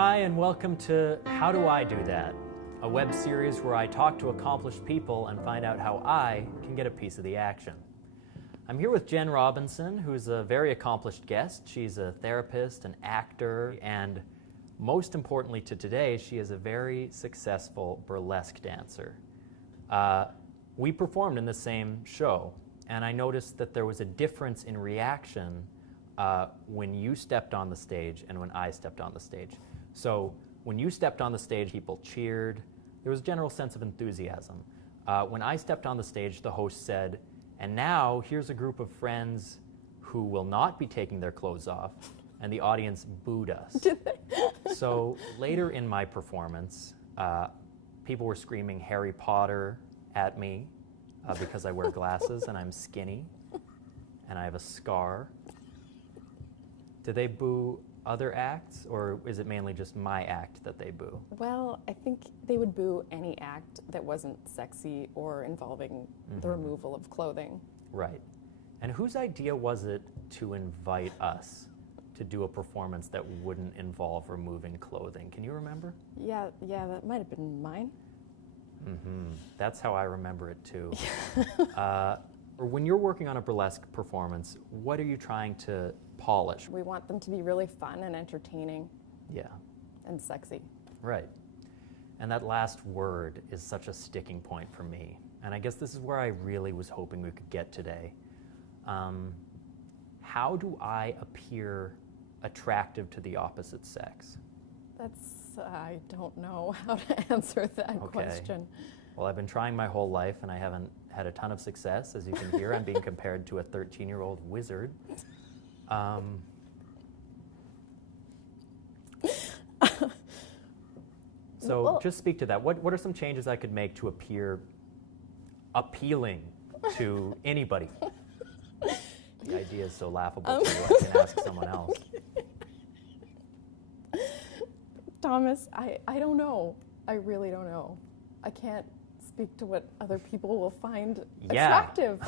Hi, and welcome to How Do I Do That? A web series where I talk to accomplished people and find out how I can get a piece of the action. I'm here with Jen Robinson, who's a very accomplished guest. She's a therapist, an actor, and most importantly to today, she is a very successful burlesque dancer. We performed in the same show, and I noticed that there was a difference in reaction when you stepped on the stage and when I stepped on the stage. So when you stepped on the stage, people cheered. There was a general sense of enthusiasm. When I stepped on the stage, the host said, "And now here's a group of friends who will not be taking their clothes off," and the audience booed us. Did they? So later in my performance, people were screaming Harry Potter at me because I wear glasses and I'm skinny and I have a scar. Do they boo other acts, or is it mainly just my act that they boo? Well, I think they would boo any act that wasn't sexy or involving the removal of clothing. Right. And whose idea was it to invite us to do a performance that wouldn't involve removing clothing? Can you remember? Yeah, that might have been mine. That's how I remember it too. Or when you're working on a burlesque performance, what are you trying to polish? We want them to be really fun and entertaining. Yeah. And sexy. Right. And that last word is such a sticking point for me. And I guess this is where I really was hoping we could get today. How do I appear attractive to the opposite sex? I don't know how to answer that question. Well, I've been trying my whole life and I haven't had a ton of success. As you can hear, I'm being compared to a 13-year-old wizard. So just speak to that. What are some changes I could make to appear appealing to anybody? The idea is so laughable to you, I can ask someone else. Thomas, I don't know. I really don't know. I can't speak to what other people will find attractive.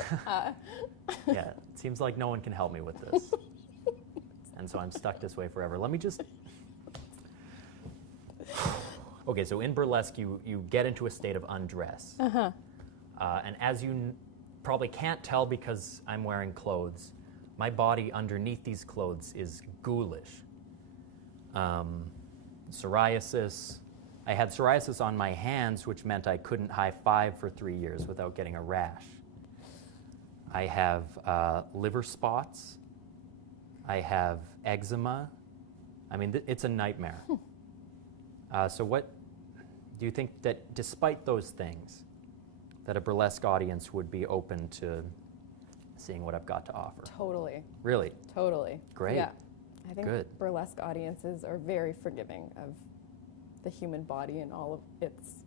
Yeah, it seems like no one can help me with this. And so I'm stuck this way forever. Let me just... Okay, so in burlesque, you get into a state of undress. And as you probably can't tell because I'm wearing clothes, my body underneath these clothes is ghoulish. Psoriasis. I had psoriasis on my hands, which meant I couldn't high-five for 3 years without getting a rash. I have liver spots. I have eczema. I mean, it's a nightmare. So what do you think that despite those things, that a burlesque audience would be open to seeing what I've got to offer? Totally. Really? Totally. Great. Yeah. I think Good. burlesque audiences are very forgiving of the human body and all of its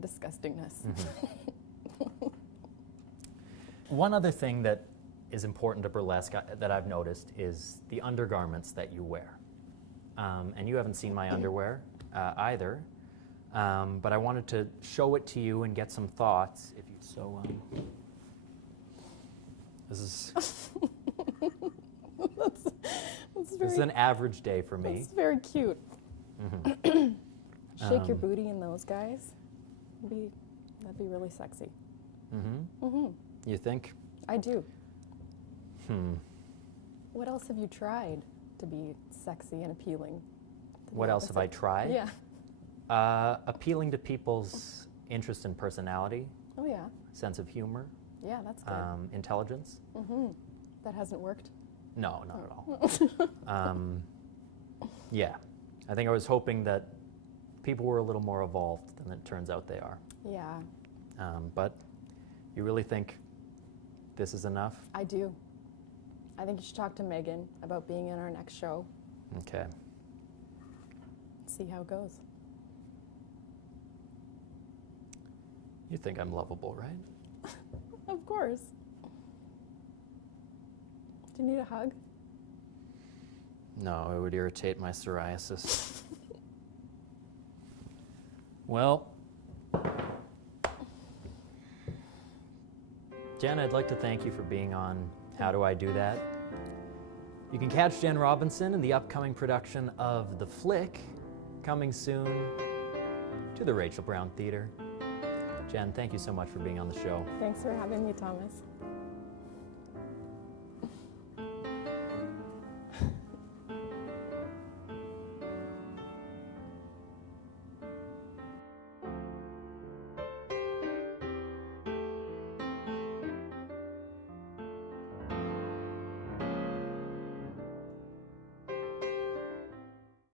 disgustingness. One other thing that is important to burlesque that I've noticed is the undergarments that you wear. And you haven't seen my underwear either, but I wanted to show it to you and get some thoughts. If you this is this is an average day for me. It's very cute. Shake your booty in those guys. That'd be really sexy. You think? I do. What else have you tried to be sexy and appealing? What else have I tried? Yeah. Appealing to people's interest in personality. Oh yeah. Sense of humor. Yeah, that's good. Intelligence. That hasn't worked? No, not at all. Yeah. I think I was hoping that people were a little more evolved than it turns out they are. Yeah. But you really think this is enough? I do. I think you should talk to Megan about being in our next show. Okay. See how it goes. You think I'm lovable, right? Of course. Do you need a hug? No, it would irritate my psoriasis. Well, Jen, I'd like to thank you for being on How Do I Do That? You can catch Jen Robinson in the upcoming production of The Flick, coming soon to the Rachel Browne Theatre. Jen, thank you so much for being on the show. Thanks for having me, Thomas.